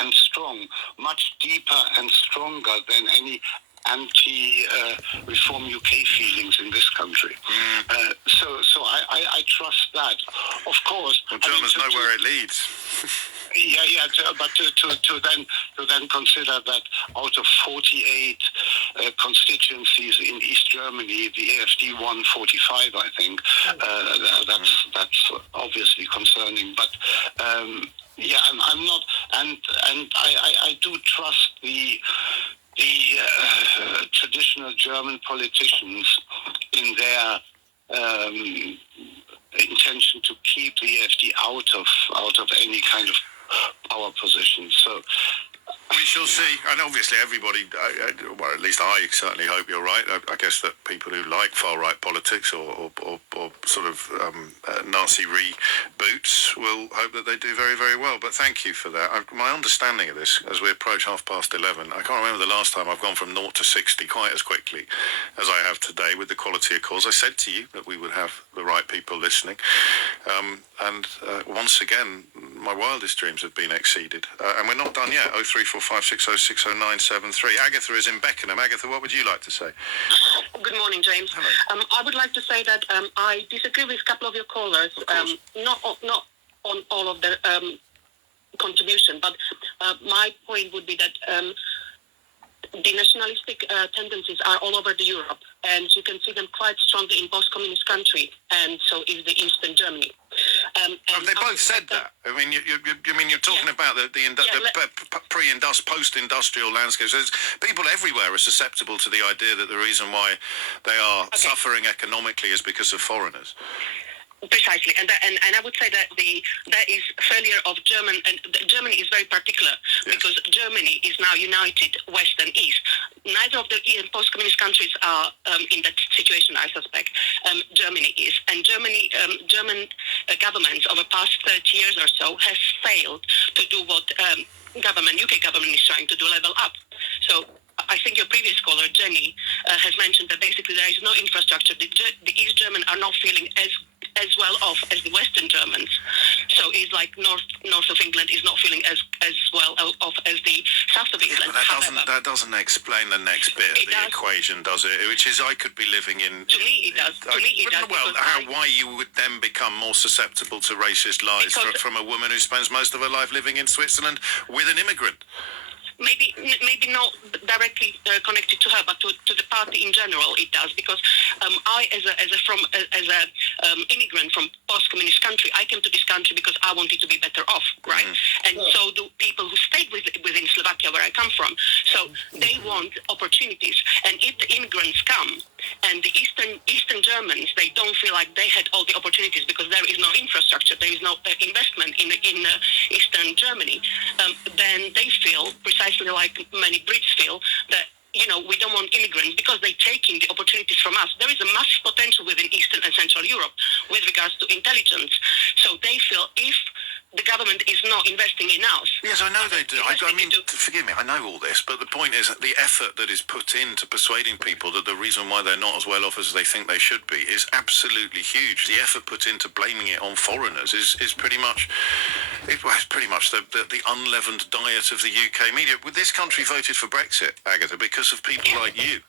and strong, much deeper and stronger than any anti-reform UK feelings in this country. So I trust that. Of course, well, Germans know where it leads. But to then consider that out of 48 constituencies in East Germany, the AfD won 45, I think. That's obviously concerning. But I'm not, and I do trust the traditional German politicians in their intention to keep the AfD out of any kind of power position. So we shall see, and obviously everybody, well, at least I certainly hope you're right. I guess that people who like far-right politics or sort of Nazi reboots will hope that they do very, very well. But thank you for that. My understanding of this, as we approach 11:30, I can't remember the last time I've gone from 0 to 60 quite as quickly as I have today with the quality of calls. I said to you that we would have the right people listening, and once again, my wildest dreams have been exceeded. And we're not done yet. 03456060973. Agatha is in Beckenham. Agatha, what would you like to say? Good morning, James. Hello. I would like to say that I disagree with a couple of your callers. Not on all of the contribution, but my point would be that the nationalistic tendencies are all over Europe, and you can see them quite strongly in post-communist country, and so is the Eastern Germany. They both said that. I mean, you're talking about the post-industrial landscapes. There's people everywhere are susceptible to the idea that the reason why they are suffering economically is because of foreigners. Precisely, and I would say that there is failure of German, and Germany is very particular because Germany is now united West and East. Neither of the post-communist countries are in that situation, I suspect. Germany is, and German governments over the past 30 years or so has failed to do what UK government is trying to do, level up. So I think your previous caller, Jenny, has mentioned that basically there is no infrastructure. The East Germans are not feeling as well off as the Western Germans. So it's like north of England is not feeling as well off as the south of England. But that doesn't explain the next bit of the equation, does it? Which is I could be living in... To me it does. Well, why you would then become more susceptible to racist lies from a woman who spends most of her life living in Switzerland with an immigrant? Maybe not directly connected to her, but to the party in general, it does. Because I, as a immigrant from post-communist country, I came to this country because I wanted to be better off, right? And so do people who stayed within Slovakia, where I come from. So they want opportunities, and if the immigrants come and the Eastern Germans, they don't feel like they had all the opportunities because there is no infrastructure, there is no investment in Eastern Germany, then they feel precisely like many Brits feel that, we don't want immigrants because they're taking the opportunities from us. There is a massive potential within Eastern and Central Europe with regards to intelligence. So they feel if the government is not investing in us... Yes, I know they do. I mean, forgive me, I know all this, but the point is that the effort that is put into persuading people that the reason why they're not as well off as they think they should be is absolutely huge. The effort put into blaming it on foreigners is pretty much... It's pretty much the unleavened diet of the UK media. This country voted for Brexit, Agatha, because of people like you.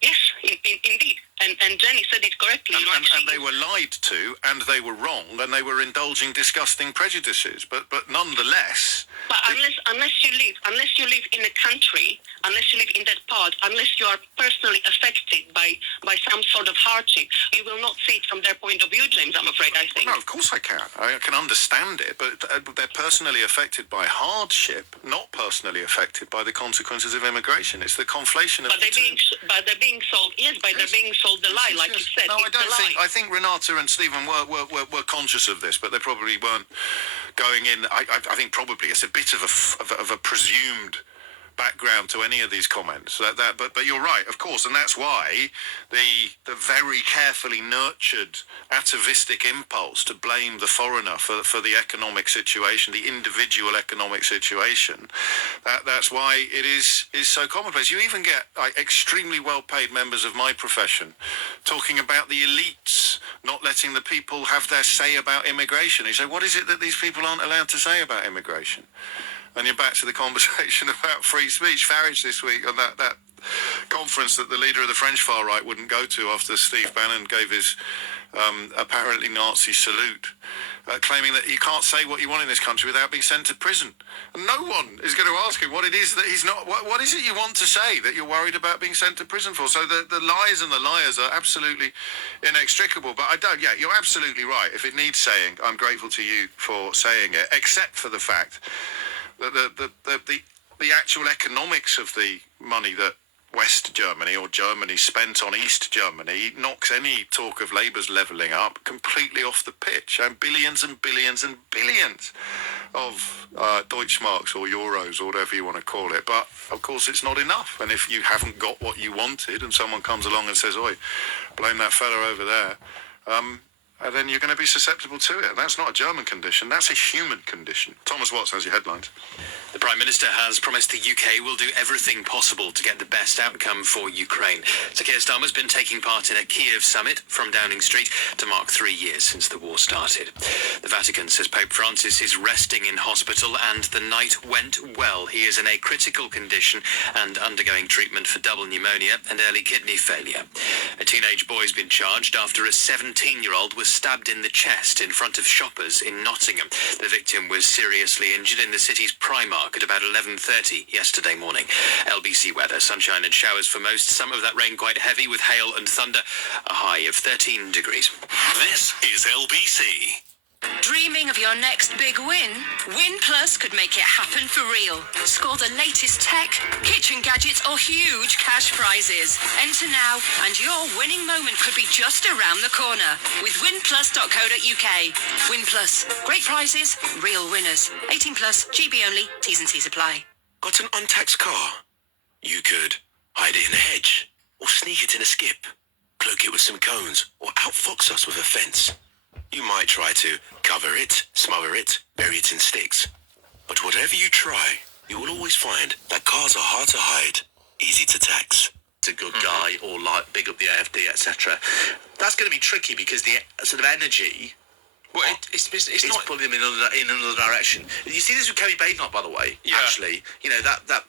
Yes, indeed. And Jenny said it correctly. And they were lied to, and they were wrong, and they were indulging disgusting prejudices. But nonetheless... But unless you live in a country, unless you live in that part, unless you are personally affected by some sort of hardship, you will not see it from their point of view, James, I'm afraid, I think. Well, no, of course I can. I can understand it, but they're personally affected by hardship, not personally affected by the consequences of immigration. It's the conflation of they're being sold the lie, like you said. No, I don't think. I think Renata and Stephen were conscious of this, but they probably weren't going in. I think probably it's a bit of a presumed background to any of these comments. But you're right, of course, and that's why the very carefully nurtured atavistic impulse to blame the foreigner for the economic situation, the individual economic situation, that's why it is so commonplace. You even get extremely well-paid members of my profession talking about the elites not letting the people have their say about immigration. You say, what is it that these people aren't allowed to say about immigration? And you're back to the conversation about free speech. Farage this week on that conference that the leader of the French far right wouldn't go to after Steve Bannon gave his apparently Nazi salute, claiming that you can't say what you want in this country without being sent to prison. And no one is going to ask him what it is that he's not. What is it you want to say that you're worried about being sent to prison for? So the lies and the liars are absolutely inextricable. But yeah, you're absolutely right. If it needs saying, I'm grateful to you for saying it, except for the fact that the actual economics of the money that West Germany or Germany spent on East Germany knocks any talk of Labour's levelling up completely off the pitch. And billions and billions and billions of Deutschmarks or euros or whatever you want to call it. But of course it's not enough. And if you haven't got what you wanted and someone comes along and says, oi, blame that fella over there, then you're going to be susceptible to it. And that's not a German condition, that's a human condition. Thomas Watts has your headlines. The Prime Minister has promised the UK will do everything possible to get the best outcome for Ukraine. Sir Keir Starmer's been taking part in a Kiev summit from Downing Street to mark 3 years since the war started. The Vatican says Pope Francis is resting in hospital and the night went well. He is in a critical condition and undergoing treatment for double pneumonia and early kidney failure. A teenage boy has been charged after a 17-year-old was stabbed in the chest in front of shoppers in Nottingham. The victim was seriously injured in the city's Primark at about 11:30 yesterday morning. LBC weather, sunshine and showers for most. Some of that rain quite heavy with hail and thunder. A high of 13 degrees. This is LBC. Dreaming of your next big win? Win Plus could make it happen for real. Score the latest tech, kitchen gadgets or huge cash prizes. Enter now and your winning moment could be just around the corner with winplus.co.uk. Win Plus. Great prizes, real winners. 18 plus, GB only, T's and C's apply. Got an untaxed car? You could hide it in a hedge, or sneak it in a skip, cloak it with some cones, or outfox us with a fence. You might try to cover it, smother it, bury it in sticks. But whatever you try, you will always find that cars are hard to hide, easy to tax. A good guy or like big up the AFD, etc. That's going to be tricky because the sort of energy. Well, it's not pulling them in another direction. You see this with Kerry Badenoch, by the way. Yeah. Actually, you know that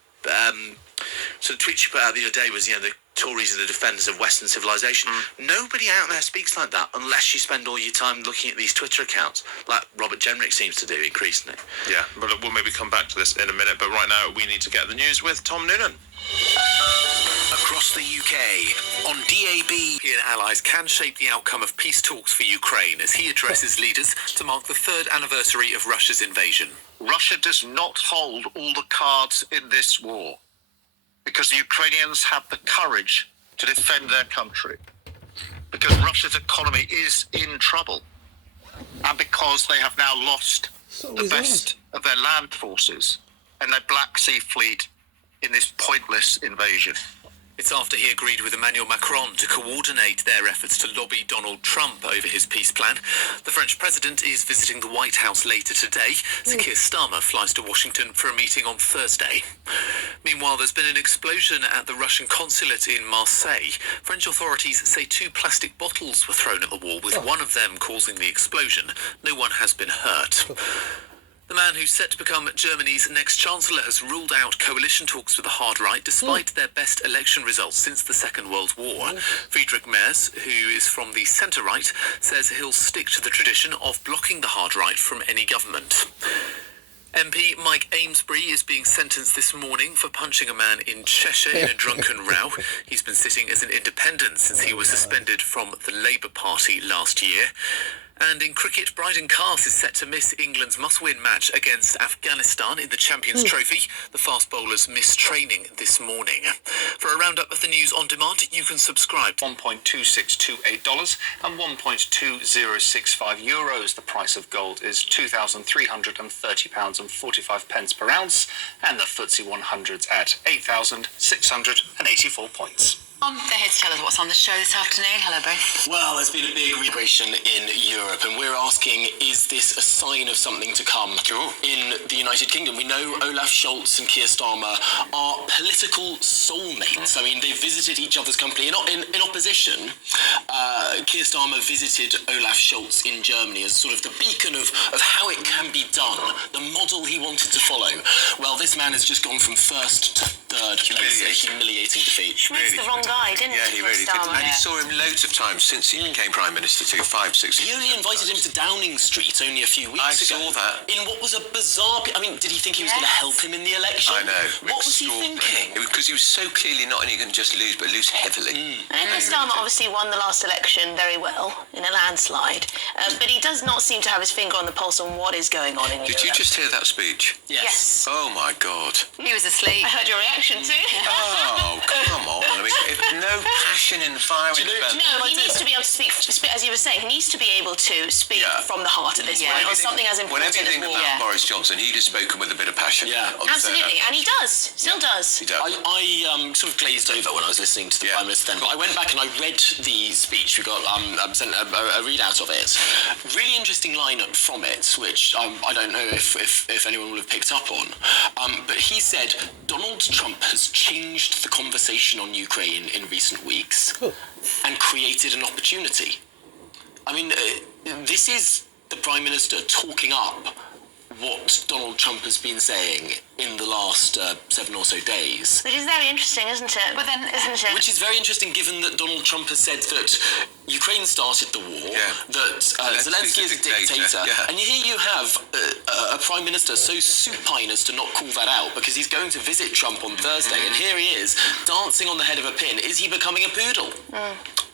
sort of tweet she put out the other day was, the Tories are the defenders of Western civilization. Nobody out there speaks like that unless you spend all your time looking at these Twitter accounts, like Robert Jenrick seems to do increasingly. Yeah, but we'll maybe come back to this in a minute. But right now, we need to get the news with Tom Noonan. Across the UK, on DAB. He and allies can shape the outcome of peace talks for Ukraine as he addresses leaders to mark the 3rd anniversary of Russia's invasion. Russia does not hold all the cards in this war because the Ukrainians have the courage to defend their country, because Russia's economy is in trouble, and because they have now lost the best of their land forces and their Black Sea fleet in this pointless invasion. It's after he agreed with Emmanuel Macron to coordinate their efforts to lobby Donald Trump over his peace plan. The French president is visiting the White House later today. Sir Keir Starmer flies to Washington for a meeting on Thursday. Meanwhile, there's been an explosion at the Russian consulate in Marseille. French authorities say 2 plastic bottles were thrown at the wall, with one of them causing the explosion. No one has been hurt. The man who's set to become Germany's next chancellor has ruled out coalition talks with the hard right despite their best election results since the Second World War. Friedrich Merz, who is from the centre-right, says he'll stick to the tradition of blocking the hard right from any government. MP Mike Amesbury is being sentenced this morning for punching a man in Cheshire in a drunken row. He's been sitting as an independent since he was suspended from the Labour Party last year. And in cricket, Bryden Cast is set to miss England's must-win match against Afghanistan in the Champions Trophy. The fast bowlers missed training this morning. For a roundup of the news on demand, you can subscribe. $1.2628 and €1.2065. The price of gold is £2,330.45 per ounce, and the FTSE 100's at 8,684 points. They're here to tell us what's on the show this afternoon. Hello, both. Well, there's been a big migration in Europe, and we're asking, is this a sign of something to come in the United Kingdom? We know Olaf Scholz and Keir Starmer are political soulmates. I mean, they visited each other's company. In opposition, Keir Starmer visited Olaf Scholz in Germany as sort of the beacon of how it can be done, the model he wanted to follow. Well, this man has just gone from first to third place, a humiliating defeat. Schmidt's the wrong guy, didn't he? Yeah, he really did. Starmer? And he saw him loads of times since he became Prime Minister too, 5, 6 He only invited him to Downing Street only a few weeks ago. I saw that. In what was a bizarre... I mean, did he think he was going to help him in the election? I know. What was he thinking? Because he was so clearly not only going to just lose, but lose heavily. And Starmer obviously won the last election very well in a landslide, but he does not seem to have his finger on the pulse on what is going on in Europe. Did you just hear that speech? Yes. Oh, my God. He was asleep. I heard your reaction too. Oh, come on. I mean, no passion in the fire. No, he needs to be able to speak, as you were saying, he needs to be able to speak from the heart at this point on something as important Whenever you think as war. about Boris Johnson, he'd have spoken with a bit of passion. Yeah. Absolutely, and he does, still does. He does. I sort of glazed over when I was listening to the Prime Minister then, but I went back and I read the speech. We got sent a readout of it. Really interesting line from it, which I don't know if anyone will have picked up on. But he said, Donald Trump has changed the conversation on Ukraine in recent weeks and created an opportunity. I mean, this is the Prime Minister talking up what Donald Trump has been saying in the last 7 or so days. Which is very interesting, isn't it? But then, isn't it? Which is very interesting given that Donald Trump has said that Ukraine started the war, that Zelensky is a dictator, and here you have a Prime Minister so supine as to not call that out because he's going to visit Trump on Thursday, and here he is, dancing on the head of a pin. Is he becoming a poodle?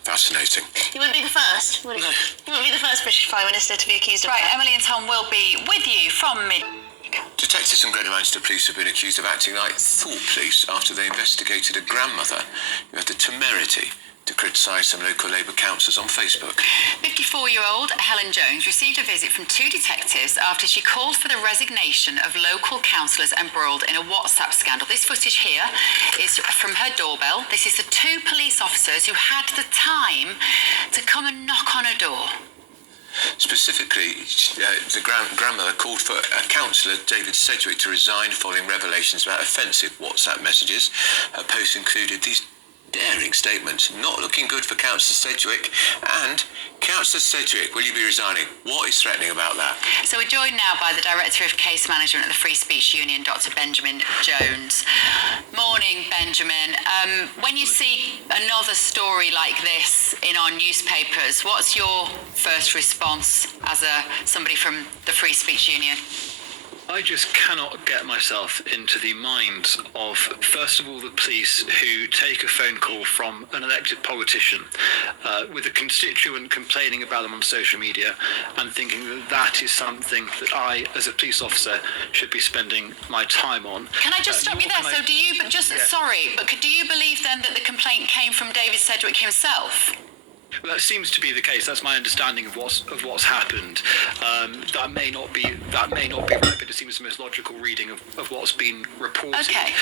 Fascinating. He wouldn't be the first, would he? No. He wouldn't be the first British Prime Minister to be accused of that. Emily and Tom will be with you from mid... Detectives from Greater Manchester Police have been accused of acting like thought police after they investigated a grandmother who had the temerity to criticise some local Labour councillors on Facebook. 54-year-old Helen Jones received a visit from 2 detectives after she called for the resignation of local councillors embroiled in a WhatsApp scandal. This footage here is from her doorbell. This is the 2 police officers who had the time to come and knock on a door. Specifically, the grandmother called for councillor David Sedgwick to resign following revelations about offensive WhatsApp messages. Her post included these daring statements. Not looking good for Councillor Sedgwick. And Councillor Sedgwick, will you be resigning? What is threatening about that? So we're joined now by the Director of Case Management at the Free Speech Union, Dr. Benjamin Jones. Morning, Benjamin. When you see another story like this in our newspapers, what's your first response as somebody from the Free Speech Union? I just cannot get myself into the minds of, first of all, the police who take a phone call from an elected politician with a constituent complaining about them on social media and thinking that that is something that I, as a police officer, should be spending my time on. Can I just stop you there? So do you, sorry, but do you believe then that the complaint came from David Sedgwick himself? Well, that seems to be the case. That's my understanding of what's happened. That may not be right, but it seems the most logical reading of what's been reported. Okay.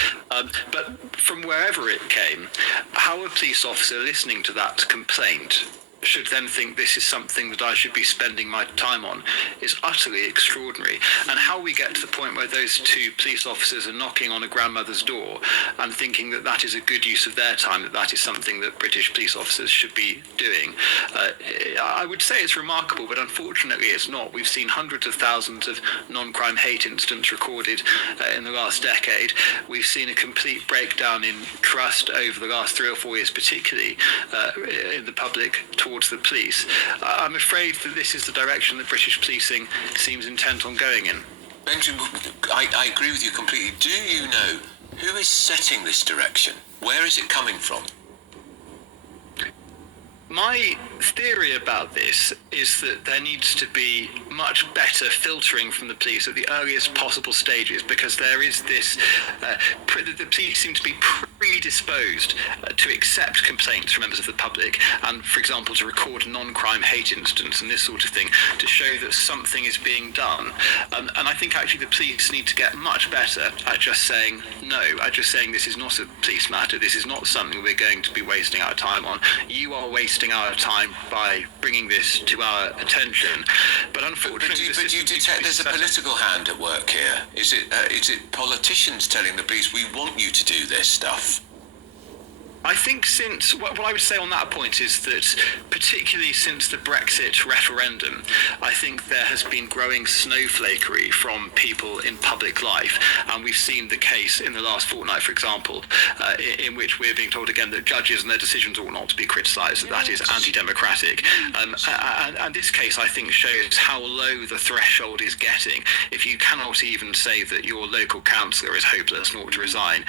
But from wherever it came, how a police officer listening to that complaint should then think this is something that I should be spending my time on is utterly extraordinary. And how we get to the point where those 2 police officers are knocking on a grandmother's door and thinking that that is a good use of their time, that is something that British police officers should be doing, I would say it's remarkable, but unfortunately it's not. We've seen hundreds of thousands of non-crime hate incidents recorded in the last decade. We've seen a complete breakdown in trust over the last 3 or 4 years, particularly in the public towards the police. I'm afraid that this is the direction that British policing seems intent on going in. Benjamin, I agree with you completely. Do you know who is setting this direction? Where is it coming from? My theory about this is that there needs to be much better filtering from the police at the earliest possible stages, because there is this, the police seem to be predisposed to accept complaints from members of the public and, for example, to record non-crime hate incidents and this sort of thing to show that something is being done. And I think actually the police need to get much better at just saying no, at just saying this is not a police matter, this is not something we're going to be wasting our time on. You are wasting our time by bringing this to our attention. But unfortunately... But do you detect there's a political hand at work here? Is it politicians telling the police, we want you to do this stuff? I think what I would say on that point is that, particularly since the Brexit referendum, I think there has been growing snowflakery from people in public life, and we've seen the case in the last fortnight, for example, in which we're being told again that judges and their decisions ought not to be criticised, that is anti-democratic. And this case, I think, shows how low the threshold is getting. If you cannot even say that your local councillor is hopeless and ought to resign,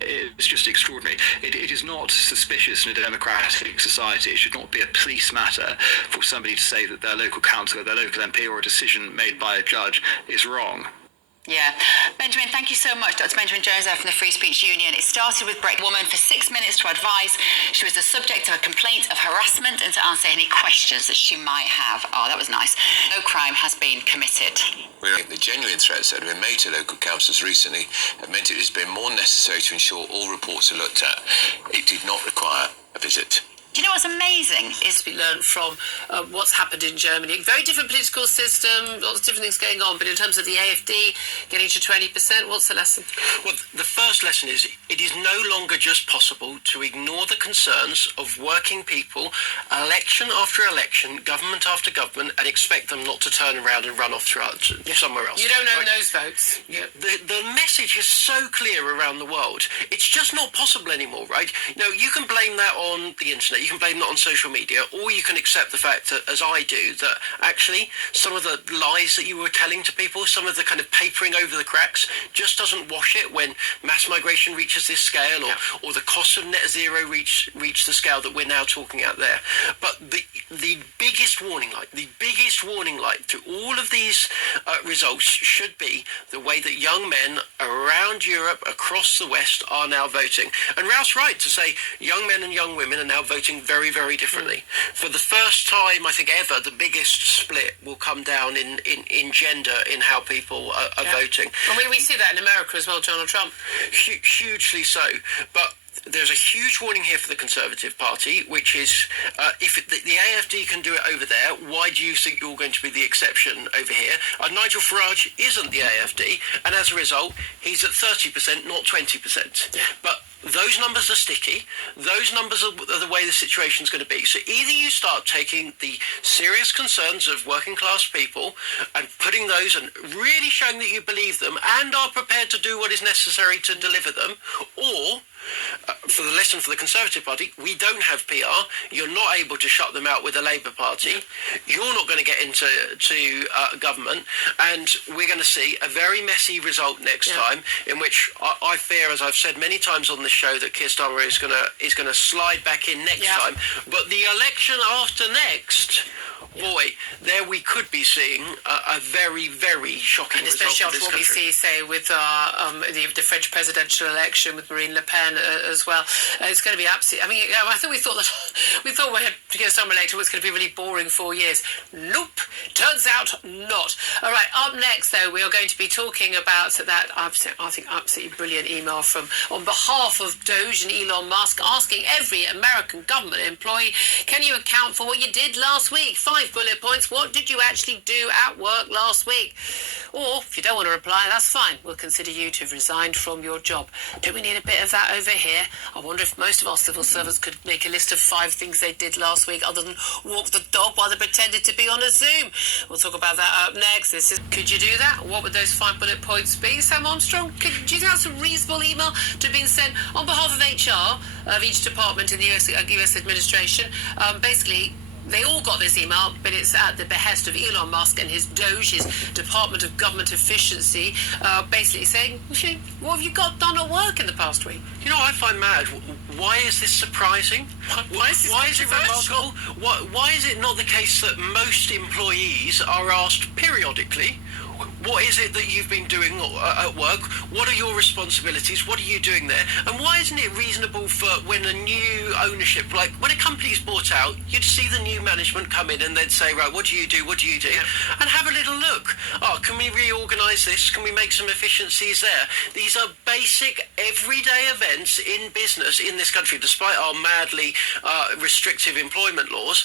it's just extraordinary. It is not suspicious in a democratic society. It should not be a police matter for somebody to say that their local councillor, their local MP, or a decision made by a judge is wrong. Yeah. Benjamin, thank you so much. Dr. Benjamin Jones there from the Free Speech Union. It started with Break Woman for 6 minutes to advise. She was the subject of a complaint of harassment and to answer any questions that she might have. Oh, that was nice. No crime has been committed. The genuine threats that have been made to local councils recently have meant it has been more necessary to ensure all reports are looked at. It did not require a visit. Do you know what's amazing is we learned from what's happened in Germany. Very different political system, lots of different things going on, but in terms of the AfD getting to 20%, what's the lesson? Well, the first lesson is it is no longer just possible to ignore the concerns of working people, election after election, government after government, and expect them not to turn around and run off somewhere else. You don't own those votes. Yeah. The message is so clear around the world. It's just not possible anymore, right? You can blame that on the internet. You can blame that on social media, or you can accept the fact that, as I do, that actually some of the lies that you were telling to people, some of the kind of papering over the cracks, just doesn't wash it when mass migration reaches this scale, or the costs of net zero reach the scale that we're now talking out there. But the biggest warning light to all of these results should be the way that young men around Europe, across the West, are now voting. And Ralph's right to say young men and young women are now voting very, very differently. For the first time, I think ever, the biggest split will come down in gender in how people are voting. And we see that in America as well, Donald Trump. Hugely so. But there's a huge warning here for the Conservative Party, which is if the AfD can do it over there, why do you think you're going to be the exception over here? Nigel Farage isn't the AfD, and as a result, he's at 30%, not 20%. But those numbers are sticky. Those numbers are the way the situation's going to be. So either you start taking the serious concerns of working class people and putting those and really showing that you believe them and are prepared to do what is necessary to deliver them, or for the lesson for the Conservative Party, we don't have PR. You're not able to shut them out with the Labour Party. You're not going to get into government, and we're going to see a very messy result next time, in which I fear, as I've said many times on the show, that Keir Starmer is going to slide back in next time. But the election after next, boy, there we could be seeing a very, very shocking result. And especially after what we see, say, with the French presidential election with Marine Le Pen as well. It's going to be absolutely... I mean, I think we thought we had Keir Starmer elected was going to be really boring 4 years. Nope. Turns out not. All right, up next, though, we are going to be talking about that, I think, absolutely brilliant email on behalf of DOGE and Elon Musk, asking every American government employee, can you account for what you did last week? 5 bullet points. What did you actually do at work last week? Or, if you don't want to reply, that's fine. We'll consider you to have resigned from your job. Don't we need a bit of that over here? I wonder if most of our civil servants could make a list of 5 things they did last week other than walk the dog while they pretended to be on a Zoom. We'll talk about that up next. Could you do that? What would those 5 bullet points be? Sam Armstrong, do you think that's a reasonable email to have been sent on behalf of HR of each department in the US administration? Basically, they all got this email, but it's at the behest of Elon Musk and his DOGE, his Department of Government Efficiency, basically saying, what have you got done at work in the past week? You know, I find mad. Why is this surprising? Why is it remarkable? Why is it not the case that most employees are asked periodically, what is it that you've been doing at work? What are your responsibilities? What are you doing there? And why isn't it reasonable for when a new ownership, like when a company's bought out, you'd see the new management come in and they'd say, right, what do you do? What do you do? And have a little look. Oh, can we reorganise this? Can we make some efficiencies there? These are basic everyday events in business in this country, despite our madly restrictive employment laws.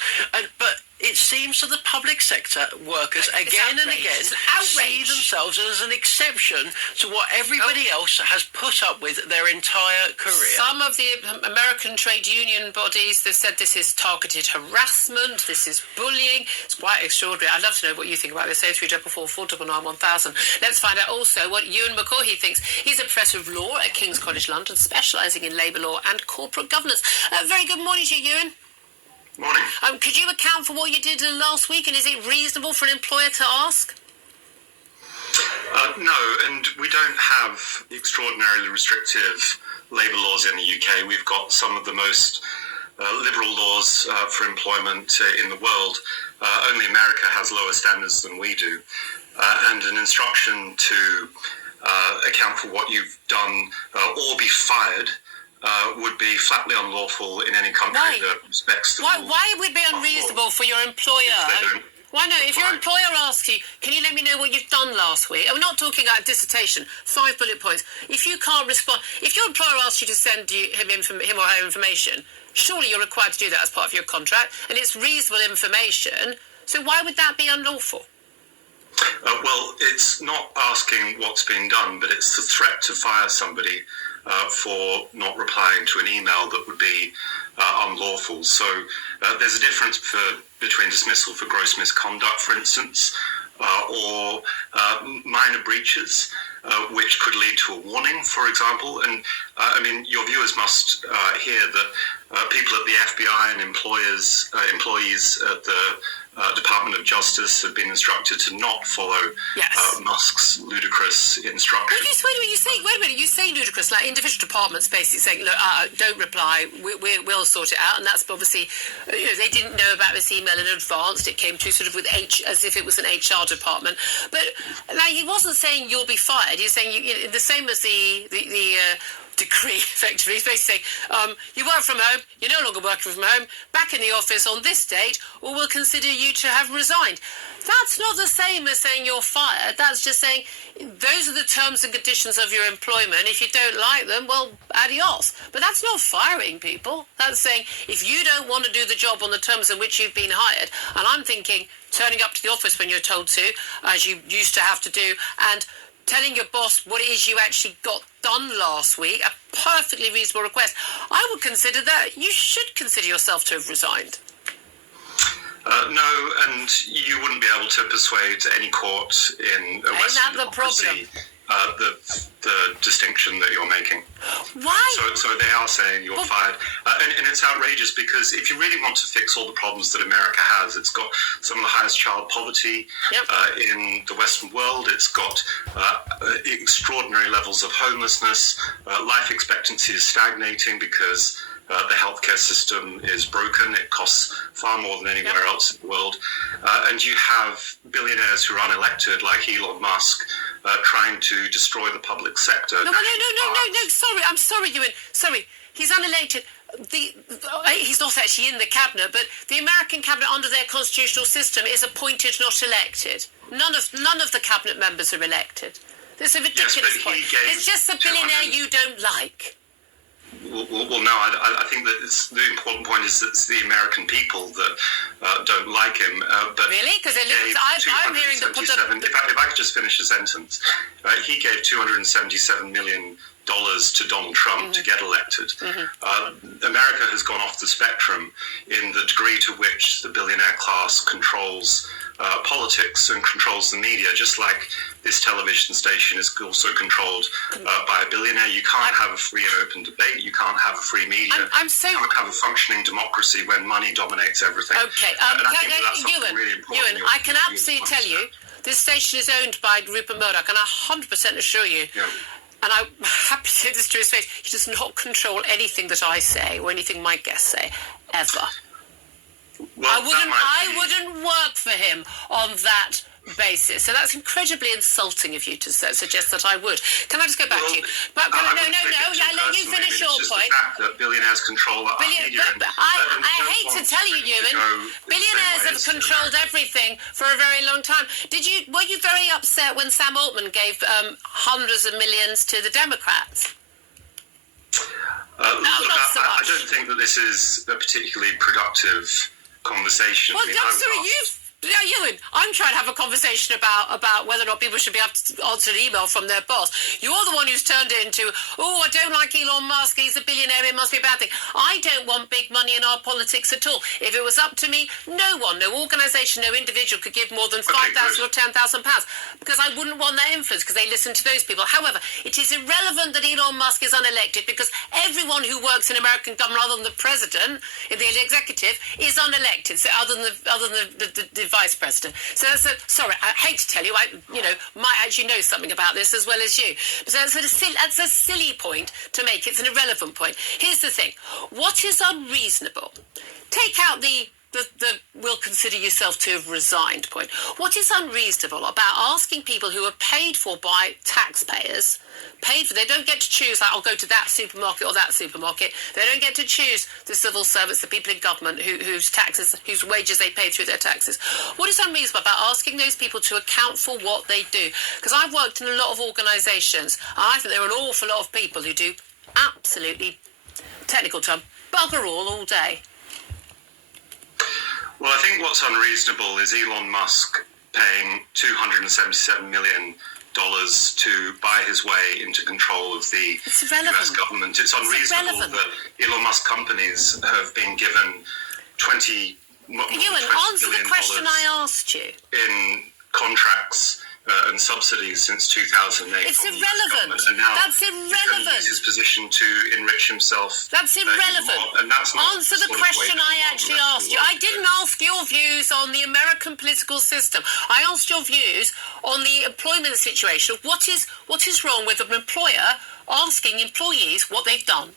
But it seems that the public sector workers again and again see themselves as an exception to what everybody else has put up with their entire career. Some of the American trade union bodies, they've said this is targeted harassment, this is bullying. It's quite extraordinary. I'd love to know what you think about this. 03444991000. Let's find out also what Ewan McCaughey thinks. He's a professor of law at King's College London, specialising in labour law and corporate governance. Very good morning to you, Ewan. Morning. Could you account for what you did last week, and is it reasonable for an employer to ask? No, and we don't have extraordinarily restrictive labour laws in the UK. We've got some of the most liberal laws for employment in the world. Only America has lower standards than we do. And an instruction to account for what you've done or be fired would be flatly unlawful in any country that respects the law. Why would it be unreasonable for your employer? Why not? If your employer asks you, can you let me know what you've done last week? And we're not talking about a dissertation, 5 bullet points. If you can't respond, if your employer asks you to send him or her information, surely you're required to do that as part of your contract, and it's reasonable information. So why would that be unlawful? Well, it's not asking what's been done, but it's the threat to fire somebody for not replying to an email that would be unlawful. So there's a difference between dismissal for gross misconduct, for instance, or minor breaches, which could lead to a warning, for example. And I mean, your viewers must hear that people at the FBI and employees at the Department of Justice have been instructed to not follow Musk's ludicrous instructions. Wait a minute, you say ludicrous, like individual departments basically saying, look, don't reply, we'll sort it out. And that's obviously, they didn't know about this email in advance. It came to sort of as if it was an HR department. But like, he wasn't saying you'll be fired. He's saying the same as the decree, effectively. He's basically saying, you work from home, you're no longer working from home, back in the office on this date, or we'll consider you to have resigned. That's not the same as saying you're fired. That's just saying those are the terms and conditions of your employment. If you don't like them, well, adios. But that's not firing people. That's saying if you don't want to do the job on the terms in which you've been hired, and I'm thinking turning up to the office when you're told to, as you used to have to do, and telling your boss what it is you actually got done last week, a perfectly reasonable request. I would consider that you should consider yourself to have resigned. No, and you wouldn't be able to persuade any court in a Western democracy the distinction that you're making. Why? So they are saying you're fired. And it's outrageous because if you really want to fix all the problems that America has, it's got some of the highest child poverty in the Western world. It's got extraordinary levels of homelessness. Life expectancy is stagnating because the healthcare system is broken. It costs far more than anywhere else in the world. And you have billionaires who are unelected, like Elon Musk, trying to destroy the public sector. No, sorry. I'm sorry, Ewan. Sorry. He's unelected. He's not actually in the cabinet, but the American cabinet under their constitutional system is appointed, not elected. None of the cabinet members are elected. It's a ridiculous point. It's just the billionaire you don't like. Well, no, I think that the important point is that it's the American people that don't like him. But really? Because I'm hearing that... If I could just finish a sentence. he gave $277 million to Donald Trump to get elected. America has gone off the spectrum in the degree to which the billionaire class controls politics and controls the media, just like this television station is also controlled by a billionaire. You can't have a free and open debate. You can't have a free media. You can't have a functioning democracy when money dominates everything. Okay, and I think that's something really important. Ewan, I can absolutely tell you, this station is owned by Rupert Murdoch, and I 100% assure you, and I'm happy to say this to his face, he does not control anything that I say or anything my guests say, ever. Well, I wouldn't work for him on that basis. So that's incredibly insulting of you to suggest that I would. Can I just go back to you? But no, I'll let you finish your point. The fact that billionaires control our media. I hate to tell you, Ewan, billionaires have controlled everything for a very long time. Were you very upset when Sam Altman gave hundreds of millions to the Democrats? I don't think that this is a particularly productive conversation. Well, Ewan, I'm trying to have a conversation about whether or not people should be able to answer an email from their boss. You're the one who's turned it into, I don't like Elon Musk, he's a billionaire, it must be a bad thing. I don't want big money in our politics at all. If it was up to me, no organisation, no individual could give more than £5,000 or £10,000 because I wouldn't want that influence because they listen to those people. However, it is irrelevant that Elon Musk is unelected because everyone who works in American government other than the president, in the executive, is unelected, so other than the vice president. So sorry, I hate to tell you, I might actually know something about this as well as you. So that's a silly point to make. It's an irrelevant point. Here's the thing. What is unreasonable? Take out the will consider yourself to have resigned point. What is unreasonable about asking people who are paid for by taxpayers, they don't get to choose, like, I'll go to that supermarket or that supermarket. They don't get to choose the civil servants, the people in government whose wages they pay through their taxes. What is unreasonable about asking those people to account for what they do? Because I've worked in a lot of organisations, and I think there are an awful lot of people who do absolutely, technical term, bugger all day. Well, I think what's unreasonable is Elon Musk paying $277 million to buy his way into control of the US government. It's unreasonable that Elon Musk companies have been given $20 Ewan, answer the question I asked you. In contracts and subsidies since 2008. It's irrelevant. And now that's irrelevant. He's his position to enrich himself. That's irrelevant. And that's not answer the question I actually asked you. I didn't ask your views on the American political system. I asked your views on the employment situation. What is wrong with an employer asking employees what they've done?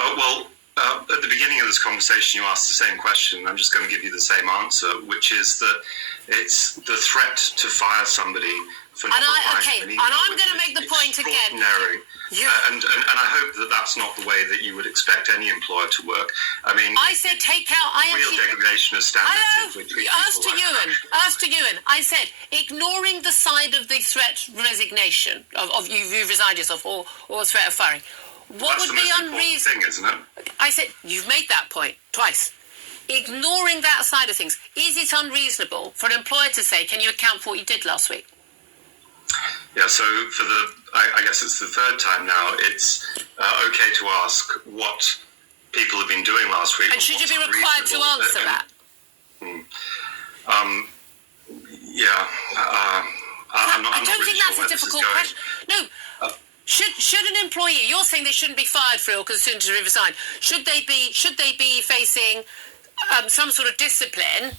At the beginning of this conversation, you asked the same question. I'm just going to give you the same answer, which is that it's the threat to fire somebody for not replying to an email. And I'm going to make the point again. And I hope that that's not the way that you would expect any employer to work. I mean, I said take out. Real degradation of standards. Asked to Ewan. I said ignoring the side of the threat resignation of you resigned yourself or threat of firing. What would be unreasonable? Thing, isn't it? I said you've made that point twice. Ignoring that side of things, is it unreasonable for an employer to say, "Can you account for what you did last week?" Yeah. So I guess it's the third time now. It's okay to ask what people have been doing last week. And should you be required to answer that? I don't think that's a difficult question. No. Should an employee? You're saying they shouldn't be fired for ill concern to resign. Should they be facing some sort of discipline,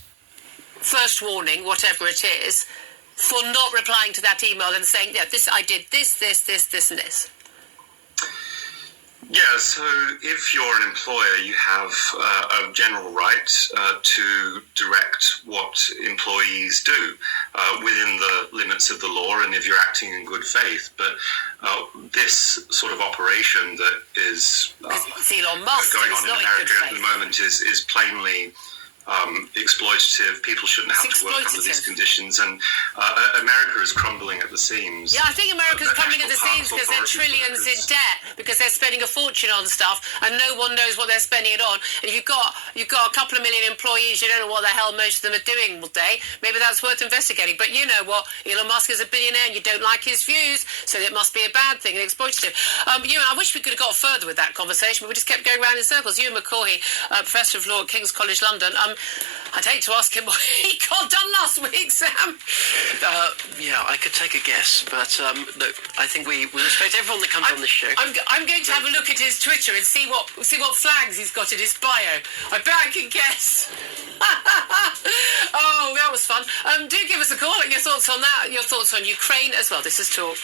first warning, whatever it is, for not replying to that email and saying, "Yeah, I did this, and this." Yeah, so if you're an employer, you have a general right to direct what employees do within the limits of the law and if you're acting in good faith. But this sort of operation that is Elon Musk going on in America at the moment is plainly exploitative. People shouldn't have to work under these conditions, and America is crumbling at the seams. Yeah, I think America's crumbling at the seams because they're trillions in debt, because they're spending a fortune on stuff, and no one knows what they're spending it on. And if you've got a couple of million employees, you don't know what the hell most of them are doing all day. Maybe that's worth investigating. But you know what? Elon Musk is a billionaire, and you don't like his views, so it must be a bad thing and exploitative. I wish we could have got further with that conversation, but we just kept going round in circles. Ewan McCaughey, Professor of Law at King's College London. I'd hate to ask him what he got done last week, Sam. Yeah, I could take a guess, but look, I think we respect everyone that comes on this show. I'm going to have a look at his Twitter and see what flags he's got in his bio. I bet I can guess. Oh, that was fun. Do give us a call. Your thoughts on that. Your thoughts on Ukraine as well. This is Talk.